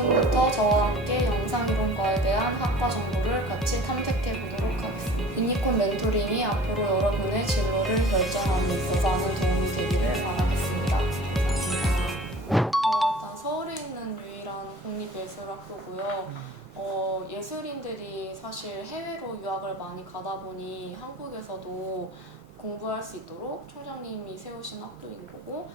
지금부터 저와 함께 영상이론과에 대한 학과 정보를 같이 탐색해 보도록 하겠습니다. 유니콘 멘토링이 앞으로 여러분의 진로를 결정하는 데 있어서 많은 도움이 되기를 바라겠습니다. 감사합니다. 일단 서울에 있는 유일한 국립예술학교고요. 예술인들이 사실 해외로 유학을 많이 가다 보니 한국에서도 공부할 수 있도록 총장님이 세우신 학교인 거고,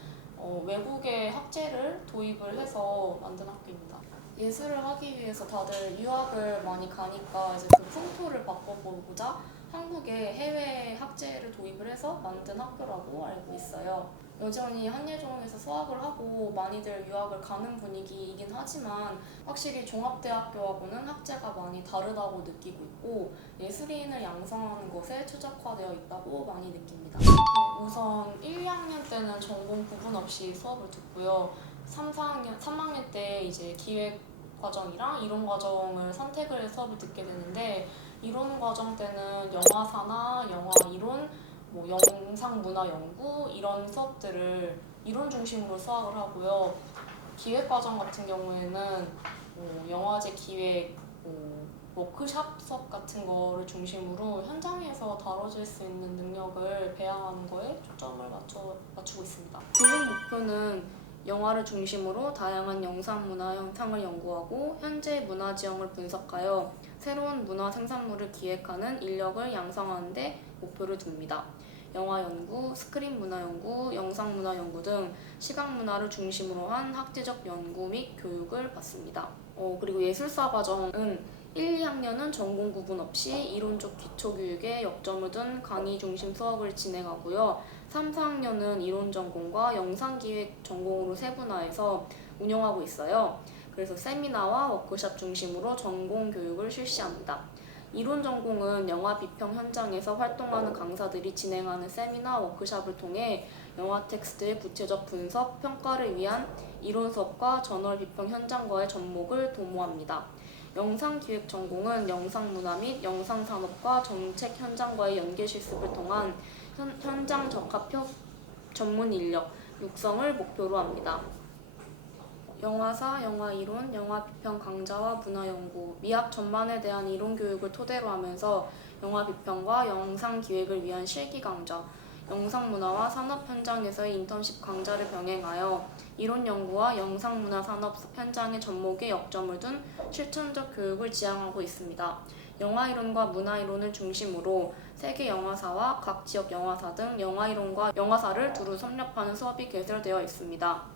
외국의 학제를 도입을 해서 만든 학교입니다. 예술을 하기 위해서 다들 유학을 많이 가니까 이제 그 풍토를 바꿔보고자 한국에 해외 학제를 도입을 해서 만든 학교라고 알고 있어요. 여전히 한예종에서 수학을 하고 많이들 유학을 가는 분위기이긴 하지만 확실히 종합대학교하고는 학제가 많이 다르다고 느끼고 있고 예술인을 양성하는 것에 최적화되어 있다고 많이 느낍니다. 우선 1, 2학년 때는 전공 구분 없이 수업을 듣고요. 3학년 때 이제 기획 과정이랑 이론 과정을 선택을 해서 수업을 듣게 되는데 이론 과정 때는 영화사나 영화 이론, 영상문화 연구 이런 수업들을 이론 중심으로 수학을 하고요. 기획 과정 같은 경우에는 영화제 기획, 워크샵 수업 같은 거를 중심으로 현장에서 다뤄질 수 있는 능력을 배양하는 거에 초점을 맞추고 있습니다. 교육 목표는 영화를 중심으로 다양한 영상 문화 현상을 연구하고 현재 문화 지형을 분석하여 새로운 문화 생산물을 기획하는 인력을 양성하는 데 목표를 둡니다. 영화 연구, 스크린 문화 연구, 영상 문화 연구 등 시각 문화를 중심으로 한 학제적 연구 및 교육을 받습니다. 그리고 예술사 과정은 1, 2학년은 전공 구분 없이 이론적 기초교육에 역점을 둔 강의 중심 수업을 진행하고요. 3, 4학년은 이론 전공과 영상기획 전공으로 세분화해서 운영하고 있어요. 그래서 세미나와 워크숍 중심으로 전공 교육을 실시합니다. 이론 전공은 영화 비평 현장에서 활동하는 강사들이 진행하는 세미나 워크숍을 통해 영화 텍스트의 구체적 분석, 평가를 위한 이론 수업과 저널 비평 현장과의 접목을 도모합니다. 영상기획 전공은 영상문화 및 영상산업과 정책 현장과의 연계 실습을 통한 현장 적합 전문 인력 육성을 목표로 합니다. 영화사, 영화이론, 영화비평 강좌와 문화연구, 미학 전반에 대한 이론 교육을 토대로 하면서 영화비평과 영상기획을 위한 실기 강좌, 영상문화와 산업 현장에서의 인턴십 강좌를 병행하여 이론 연구와 영상문화 산업 현장의 접목에 역점을 둔 실천적 교육을 지향하고 있습니다. 영화이론과 문화이론을 중심으로 세계 영화사와 각 지역 영화사 등 영화이론과 영화사를 두루 섭렵하는 수업이 개설되어 있습니다.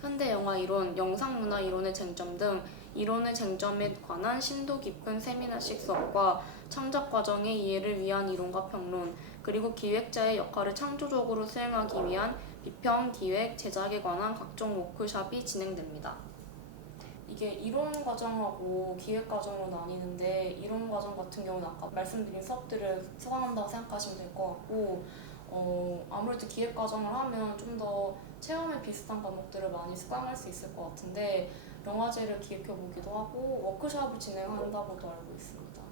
현대영화이론, 영상문화이론의 쟁점 등 이론의 쟁점에 관한 심도 깊은 세미나식 수업과 창작과정의 이해를 위한 이론과 평론, 그리고 기획자의 역할을 창조적으로 수행하기 위한 비평, 기획, 제작에 관한 각종 워크숍이 진행됩니다. 이게 이론 과정하고 기획 과정으로 나뉘는데 이론 과정 같은 경우는 아까 말씀드린 수업들을 수강한다고 생각하시면 될 것 같고 아무래도 기획 과정을 하면 좀 더 체험에 비슷한 과목들을 많이 수강할 수 있을 것 같은데 영화제를 기획해보기도 하고 워크숍을 진행한다고도 알고 있습니다.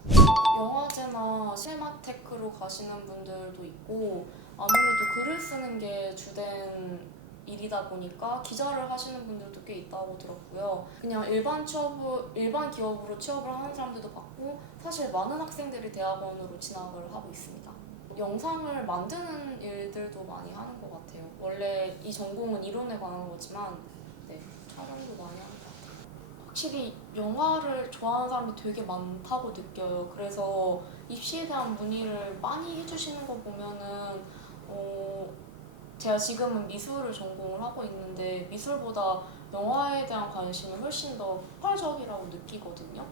영화제나 시네마테크로 가시는 분들도 있고 아무래도 글을 쓰는 게 주된 일이다 보니까 기자를 하시는 분들도 꽤 있다고 들었고요. 그냥 일반 기업으로 취업을 하는 사람들도 봤고 사실 많은 학생들이 대학원으로 진학을 하고 있습니다. 영상을 만드는 일들도 많이 하는 것 같아요. 원래 이 전공은 이론에 관한 거지만 촬영도 많이 하는 것 같아요. 확실히 영화를 좋아하는 사람이 되게 많다고 느껴요. 그래서 입시에 대한 문의를 많이 해주시는 거 보면은 제가 지금은 미술을 전공을 하고 있는데 미술보다 영화에 대한 관심이 훨씬 더 폭발적이라고 느끼거든요.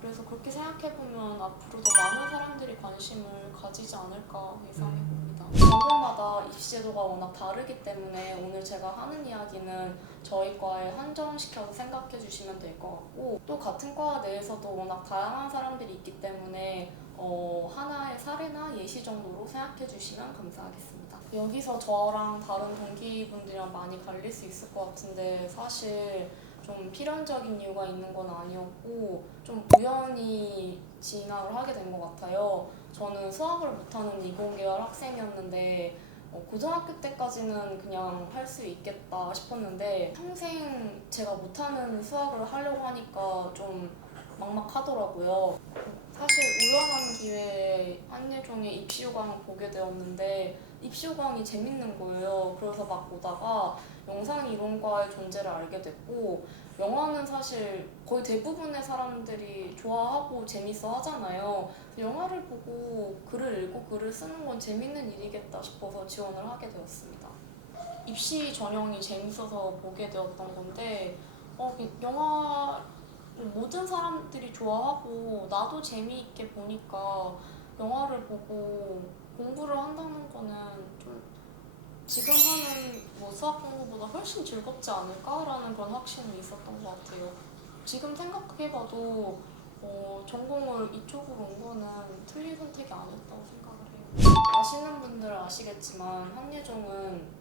그래서 그렇게 생각해보면 앞으로 더 많은 사람들이 관심을 가지지 않을까 예상해봅니다. 전공마다 입시제도가 워낙 다르기 때문에 오늘 제가 하는 이야기는 저희 과에 한정시켜서 생각해주시면 될 것 같고 또 같은 과 내에서도 워낙 다양한 사람들이 있기 때문에 하나의 사례나 예시 정도로 생각해주시면 감사하겠습니다. 여기서 저랑 다른 동기분들이랑 많이 갈릴 수 있을 것 같은데 사실 좀 필연적인 이유가 있는 건 아니었고 좀 우연히 진학을 하게 된 것 같아요. 저는 수학을 못하는 이공계열 학생이었는데 고등학교 때까지는 그냥 할 수 있겠다 싶었는데 평생 제가 못하는 수학을 하려고 하니까 좀 막막하더라고요. 사실 우연한 기회에 한예종의 입시호강을 보게 되었는데 입시호강이 재밌는 거예요. 그래서 막 보다가 영상이론과의 존재를 알게 됐고 영화는 사실 거의 대부분의 사람들이 좋아하고 재밌어 하잖아요. 영화를 보고 글을 읽고 글을 쓰는 건 재밌는 일이겠다 싶어서 지원을 하게 되었습니다. 입시 전형이 재밌어서 보게 되었던 건데 영화 모든 사람들이 좋아하고 나도 재미있게 보니까 영화를 보고 공부를 한다는 거는 좀 지금 하는 수학 공부보다 훨씬 즐겁지 않을까라는 그런 확신이 있었던 것 같아요. 지금 생각해봐도 전공을 이쪽으로 온 거는 틀린 선택이 아니었다고 생각을 해요. 아시는 분들은 아시겠지만 한예종은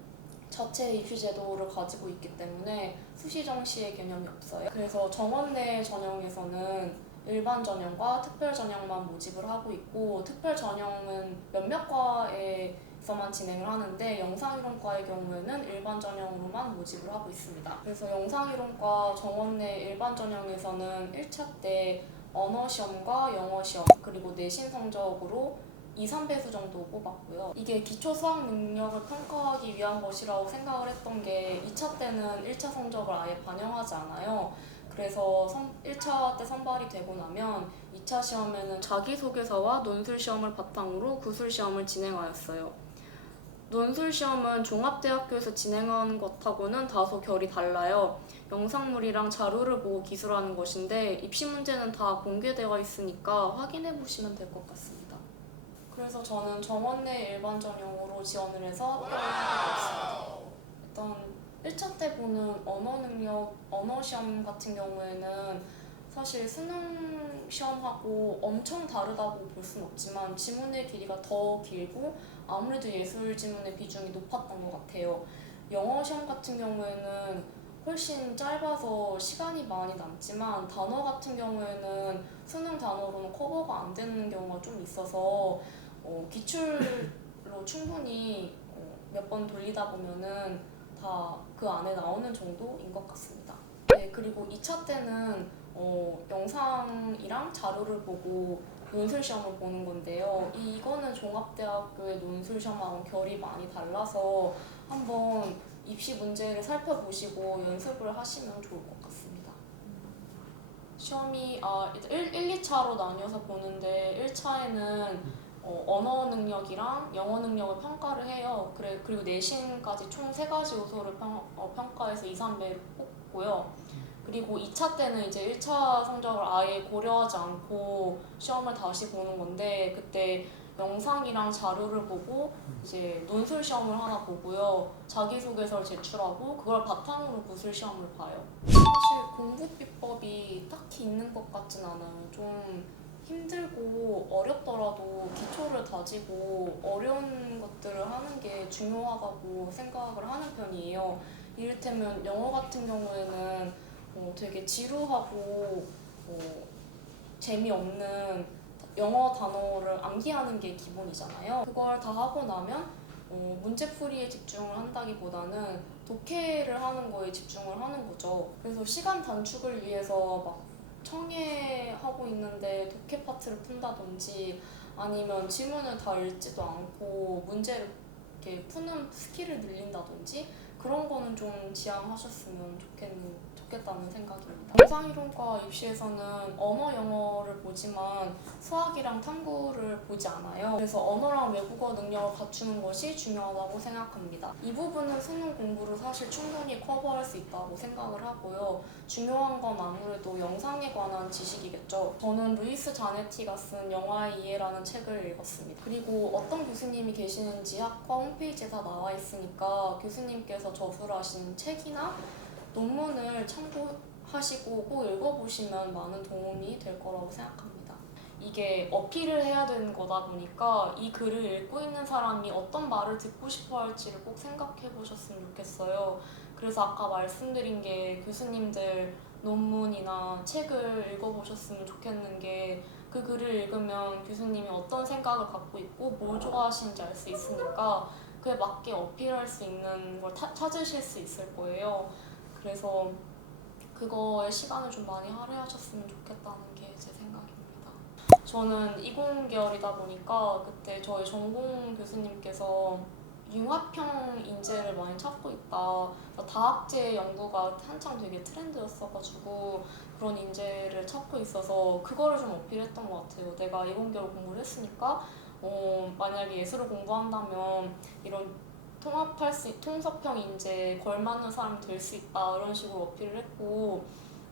자체 입시 제도를 가지고 있기 때문에 수시정시의 개념이 없어요. 그래서 정원 내 전형에서는 일반 전형과 특별 전형만 모집을 하고 있고 특별 전형은 몇몇 과에서만 진행을 하는데 영상이론과의 경우에는 일반 전형으로만 모집을 하고 있습니다. 그래서 영상이론과 정원 내 일반 전형에서는 1차 때 언어 시험과 영어 시험 그리고 내신 성적으로 2, 3배수 정도 뽑았고요. 이게 기초 수학 능력을 평가하기 위한 것이라고 생각을 했던 게 2차 때는 1차 성적을 아예 반영하지 않아요. 그래서 1차 때 선발이 되고 나면 2차 시험에는 자기소개서와 논술시험을 바탕으로 구술시험을 진행하였어요. 논술시험은 종합대학교에서 진행하는 것하고는 다소 결이 달라요. 영상물이랑 자료를 보고 기술하는 것인데 입시 문제는 다 공개되어 있으니까 확인해 보시면 될 것 같습니다. 그래서 저는 정원 내 일반 전형으로 지원을 해서 합격을 하게 되었습니다. 일단 1차 때 보는 언어 능력, 언어 시험 같은 경우에는 사실 수능 시험하고 엄청 다르다고 볼 수는 없지만 지문의 길이가 더 길고 아무래도 예술 지문의 비중이 높았던 것 같아요. 영어 시험 같은 경우에는 훨씬 짧아서 시간이 많이 남지만 단어 같은 경우에는 수능 단어로는 커버가 안 되는 경우가 좀 있어서 기출로 충분히 몇 번 돌리다 보면은 다 그 안에 나오는 정도인 것 같습니다. 네, 그리고 2차 때는 영상이랑 자료를 보고 논술 시험을 보는 건데요. 이거는 종합대학교의 논술 시험하고 결이 많이 달라서 한번 입시 문제를 살펴보시고 연습을 하시면 좋을 것 같습니다. 시험이 1, 2차로 나뉘어서 보는데 1차에는 언어 능력이랑 영어 능력을 평가를 해요. 그리고 내신까지 총 3가지 요소를 평가해서 2, 3배를 뽑고요. 그리고 2차 때는 이제 1차 성적을 아예 고려하지 않고 시험을 다시 보는 건데 그때 영상이랑 자료를 보고 이제 논술 시험을 하나 보고요. 자기소개서를 제출하고 그걸 바탕으로 구술 시험을 봐요. 사실 공부 비법이 딱히 있는 것 같진 않아요. 좀 힘들고 어렵더라도 기초를 다지고 어려운 것들을 하는 게 중요하다고 생각을 하는 편이에요. 이를테면 영어 같은 경우에는 되게 지루하고 재미없는 영어 단어를 암기하는 게 기본이잖아요. 그걸 다 하고 나면 문제풀이에 집중을 한다기보다는 독해를 하는 거에 집중을 하는 거죠. 그래서 시간 단축을 위해서 막 청해하고 있는데 독해 파트를 푼다든지 아니면 지문을 다 읽지도 않고 문제를 이렇게 푸는 스킬을 늘린다든지 그런 거는 좀 지양하셨으면 좋겠다는 생각입니다. 영상이론과 입시에서는 언어 영어를 보지만 수학이랑 탐구를 보지 않아요. 그래서 언어랑 외국어 능력을 갖추는 것이 중요하다고 생각합니다. 이 부분은 수능 공부를 사실 충분히 커버할 수 있다고 생각을 하고요. 중요한 건 아무래도 영상에 관한 지식이겠죠. 저는 루이스 자네티가 쓴 영화의 이해라는 책을 읽었습니다. 그리고 어떤 교수님이 계시는지 학과 홈페이지에 다 나와 있으니까 교수님께서 저술하신 책이나 논문을 참고하시고 꼭 읽어보시면 많은 도움이 될 거라고 생각합니다. 이게 어필을 해야 되는 거다 보니까 이 글을 읽고 있는 사람이 어떤 말을 듣고 싶어 할지를 꼭 생각해 보셨으면 좋겠어요. 그래서 아까 말씀드린 게 교수님들 논문이나 책을 읽어보셨으면 좋겠는 게 그 글을 읽으면 교수님이 어떤 생각을 갖고 있고 뭘 좋아하시는지 알 수 있으니까 그에 맞게 어필할 수 있는 걸 찾으실 수 있을 거예요. 그래서 그거에 시간을 좀 많이 할애하셨으면 좋겠다는 게 제 생각입니다. 저는 이공계열이다 보니까 그때 저희 전공 교수님께서 융합형 인재를 많이 찾고 있다. 다학제 연구가 한창 되게 트렌드였어가지고 그런 인재를 찾고 있어서 그거를 좀 어필했던 것 같아요. 내가 이공계열 공부를 했으니까 만약에 예술을 공부한다면 이런 통섭형 인재에 걸맞는 사람이 될 수 있다 이런 식으로 어필을 했고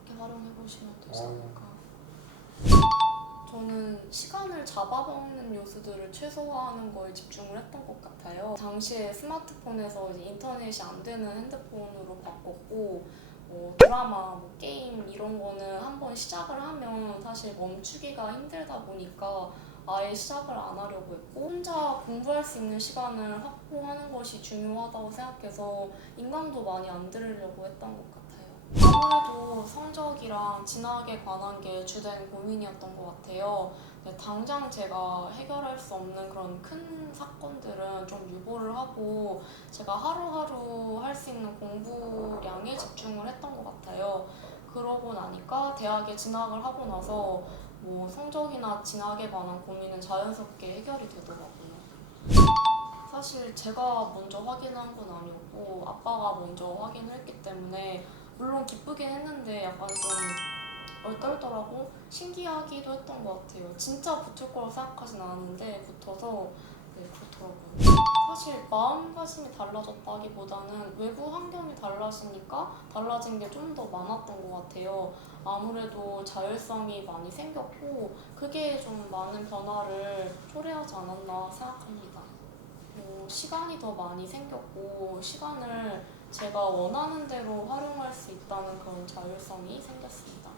이렇게 활용해 보시면 되지 않을까. 저는 시간을 잡아먹는 요소들을 최소화하는 거에 집중을 했던 것 같아요. 당시에 스마트폰에서 이제 인터넷이 안 되는 핸드폰으로 바꿨고 드라마, 게임 이런 거는 한번 시작을 하면 사실 멈추기가 힘들다 보니까 아예 시작을 안 하려고 했고 혼자 공부할 수 있는 시간을 확보하는 것이 중요하다고 생각해서 인강도 많이 안 들으려고 했던 것 같아요. 아무래도 성적이랑 진학에 관한 게 주된 고민이었던 것 같아요. 당장 제가 해결할 수 없는 그런 큰 사건들은 좀 유보를 하고 제가 하루하루 할 수 있는 공부량에 집중을 했던 것 같아요. 그러고 나니까 대학에 진학을 하고 나서 성적이나 진학에 관한 고민은 자연스럽게 해결이 되더라고요. 사실 제가 먼저 확인한 건 아니었고 아빠가 먼저 확인을 했기 때문에 물론 기쁘긴 했는데 약간 좀 얼떨더라고 신기하기도 했던 것 같아요. 진짜 붙을 거라고 생각하진 않았는데 붙어서 그렇더라고요. 사실 마음가짐이 달라졌다기보다는 외부 환경이 달라지니까 달라진 게 좀 더 많았던 것 같아요. 아무래도 자율성이 많이 생겼고 그게 좀 많은 변화를 초래하지 않았나 생각합니다. 시간이 더 많이 생겼고 시간을 제가 원하는 대로 활용할 수 있다는 그런 자율성이 생겼습니다.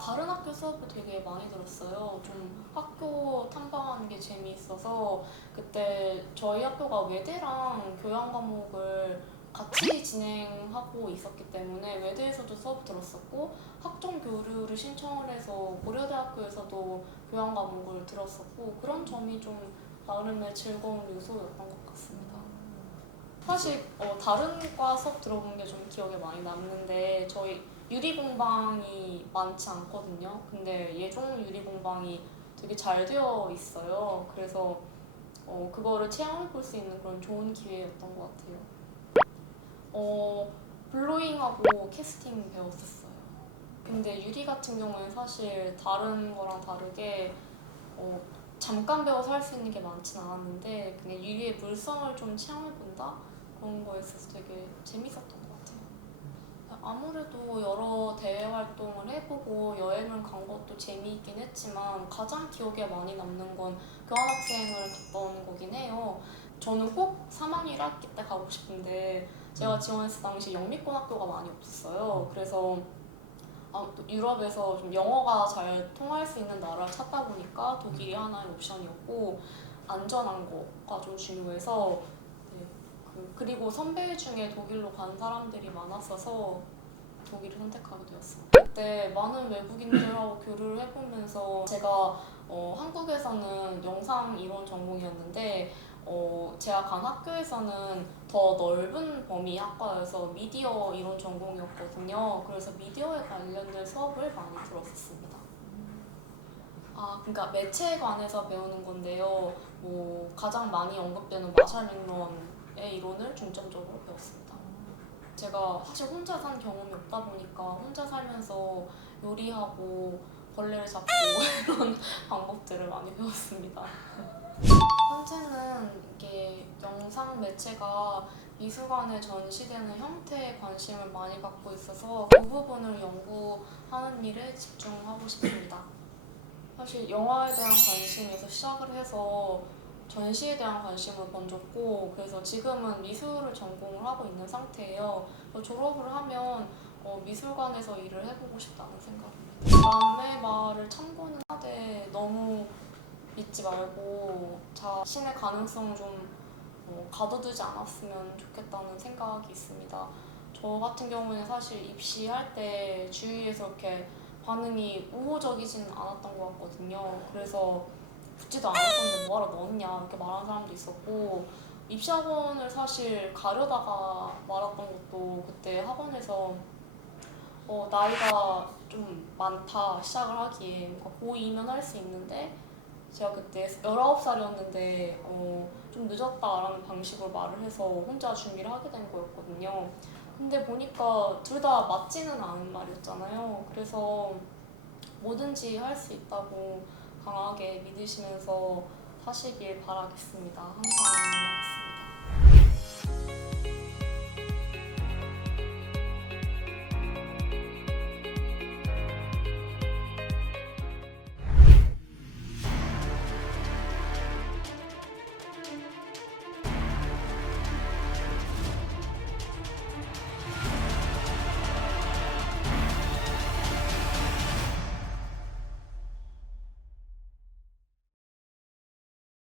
다른 학교 수업을 되게 많이 들었어요. 좀 학교 탐방하는 게 재미있어서 그때 저희 학교가 외대랑 교양 과목을 같이 진행하고 있었기 때문에 외대에서도 수업 들었었고 학종 교류를 신청을 해서 고려대학교에서도 교양 과목을 들었었고 그런 점이 좀 나름의 즐거운 요소였던 것 같습니다. 사실 다른 과 수업 들어본 게 좀 기억에 많이 남는데 저희 유리공방이 많지 않거든요. 근데 예종 유리공방이 되게 잘 되어 있어요. 그래서 그거를 체험해 볼 수 있는 그런 좋은 기회였던 것 같아요. 블로잉하고 캐스팅 배웠었어요. 근데 유리 같은 경우는 사실 다른 거랑 다르게 잠깐 배워서 할 수 있는 게 많진 않았는데 그냥 유리의 물성을 좀 체험해본다? 그런 거에 있어서 되게 재밌었던 것 같아요. 아무래도 여러 대외 활동을 해보고 여행을 간 것도 재미있긴 했지만 가장 기억에 많이 남는 건 교환학생을 갔다 오는 거긴 해요. 저는 꼭 3학년 1학기 때 가고 싶은데 제가 지원했을 당시 영미권 학교가 많이 없었어요. 그래서 또 유럽에서 좀 영어가 잘 통할 수 있는 나라를 찾다 보니까 독일이 하나의 옵션이었고 안전한 거가 좀 중요해서 그리고 선배 중에 독일로 간 사람들이 많았어서 독일을 선택하게 되었어요. 그때 많은 외국인들하고 교류를 해보면서 제가 한국에서는 영상 이론 전공이었는데 제가 간 학교에서는 더 넓은 범위 학과여서 미디어 이론 전공이었거든요. 그래서 미디어에 관련된 수업을 많이 들었었습니다. 그러니까 매체에 관해서 배우는 건데요. 가장 많이 언급되는 마샬링론의 이론을 중점적으로 배웠습니다. 제가 사실 혼자 산 경험이 없다 보니까 혼자 살면서 요리하고 벌레를 잡고 이런 방법들을 많이 배웠습니다. 현재는 이게 영상 매체가 미술관에 전시되는 형태에 관심을 많이 갖고 있어서 그 부분을 연구하는 일에 집중하고 싶습니다. 사실 영화에 대한 관심에서 시작을 해서 전시에 대한 관심을 번졌고 그래서 지금은 미술을 전공을 하고 있는 상태예요. 졸업을 하면 미술관에서 일을 해보고 싶다는 생각입니다. 남의 말을 참고는 하되 너무 믿지 말고 자신의 가능성을 좀 가둬두지 않았으면 좋겠다는 생각이 있습니다. 저 같은 경우는 사실 입시할 때 주위에서 이렇게 반응이 우호적이진 않았던 것 같거든요. 그래서 붙지도 않았던데 뭐하러 넣었냐 이렇게 말하는 사람도 있었고 입시학원을 사실 가려다가 말았던 것도 그때 학원에서 나이가 좀 많다 시작을 하기에 뭔가 고2면 할 수 있는데 제가 그때 19살이었는데 좀 늦었다라는 방식으로 말을 해서 혼자 준비를 하게 된 거였거든요. 근데 보니까 둘 다 맞지는 않은 말이었잖아요. 그래서 뭐든지 할 수 있다고 강하게 믿으시면서 사시길 바라겠습니다. 항상 응원하겠습니다.